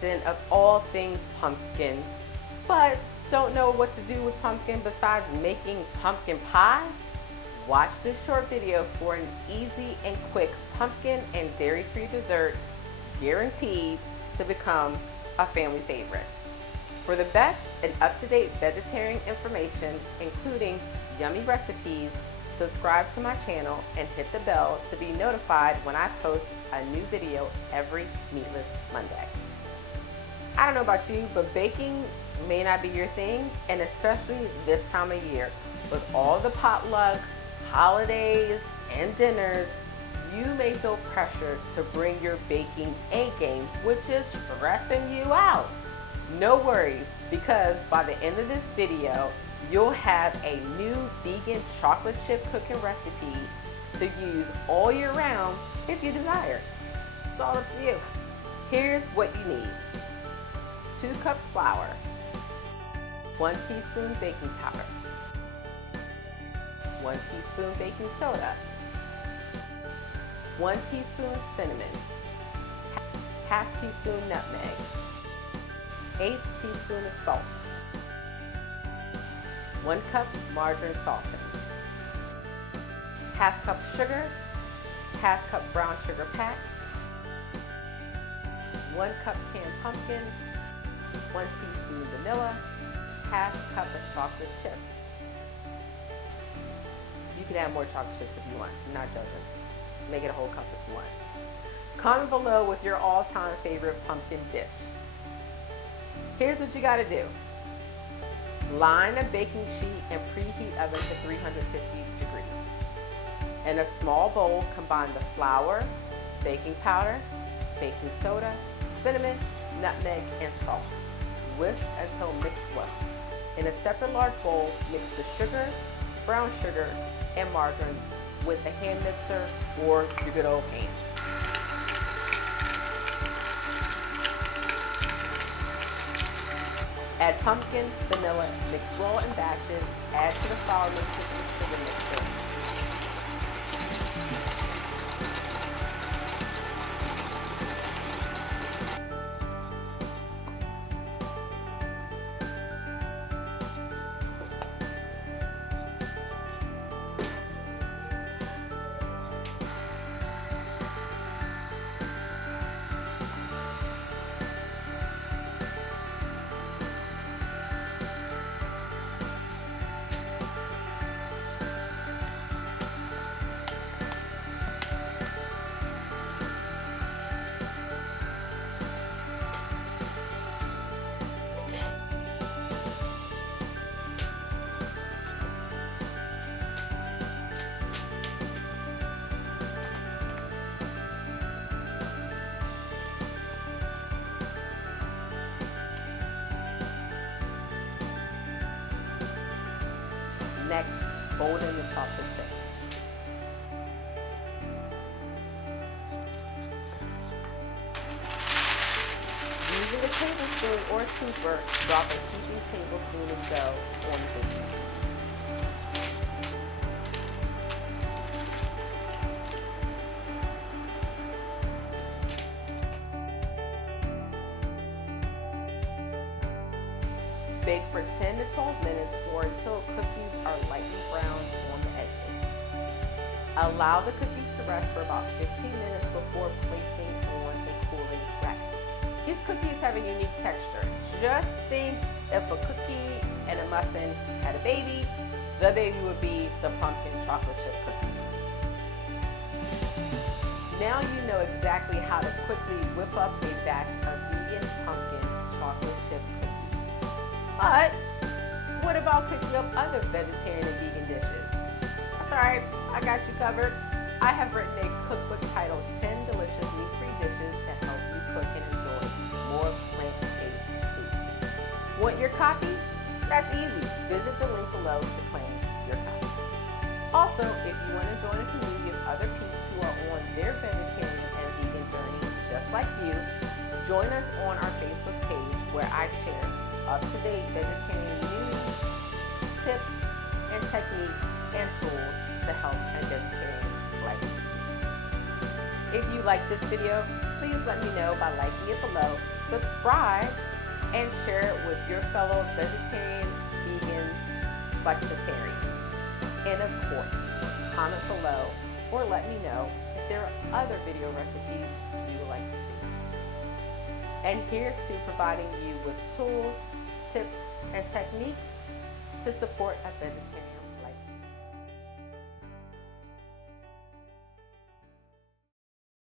person of all things pumpkin, but don't know what to do with pumpkin besides making pumpkin pie? Watch this short video for an easy and quick pumpkin and dairy-free dessert guaranteed to become a family favorite. For the best and up-to-date vegetarian information, including yummy recipes, subscribe to my channel and hit the bell to be notified when I post a new video every Meatless Monday. I don't know about you, but baking may not be your thing, and especially this time of year with all the potlucks, holidays, and dinners, you may feel pressured to bring your baking A game, which is stressing you out. No worries, because by the end of this video, you'll have a new vegan chocolate chip cooking recipe to use all year round if you desire. It's all up to you. Here's what you need. 2 cups flour, 1 teaspoon baking powder, 1 teaspoon baking soda, 1 teaspoon cinnamon, half teaspoon nutmeg, 1/8 teaspoon of salt, 1 cup margarine softened, half cup sugar, half cup brown sugar pack, 1 cup canned pumpkin, 1 teaspoon vanilla, half cup of chocolate chips. You can add more chocolate chips if you want. I'm not joking. Make it a whole cup if you want. Comment below with your all-time favorite pumpkin dish. Here's what you gotta do. Line a baking sheet and preheat oven to 350 degrees. In a small bowl, combine the flour, baking powder, baking soda, cinnamon, nutmeg, and salt. Whisk until mixed well. In a separate large bowl, mix the sugar, brown sugar, and margarine with a hand mixer or your good old hand. Add pumpkin, vanilla, mix well in batches, add to the flour mixture to the sugar mixture. Next, fold in the chocolate chips. Using a tablespoon or scooper, drop a heaping tablespoon of dough on the baking sheet. Bake for 10 to 12 minutes or until cookies are lightly browned on the edges. Allow the cookies to rest for about 15 minutes before placing on a cooling rack. These cookies have a unique texture. Just think if a cookie and a muffin had a baby, the baby would be the pumpkin chocolate chip cookie. Now you know exactly how to quickly whip up a batch of vegan pumpkin chocolate chip cookies. But what about cooking up other vegetarian and vegan dishes? That's alright, I got you covered. I have written a cookbook titled 10 Delicious Meat-Free Dishes to help you cook and enjoy more plant-based food. Want your copy? That's easy. Visit the link below to claim your copy. Also, if you want to join a community of other people who are on their vegetarian and vegan journey just like you, join us on our Facebook page where I share up-to-date vegetarian news, tips, and techniques and tools to help a vegetarian life. If you like this video, please let me know by liking it below subscribe, and share it with your fellow vegetarians, vegans, flexitarians. And of course, comment below or let me know if there are other video recipes you would like to see. And here's to providing you with tools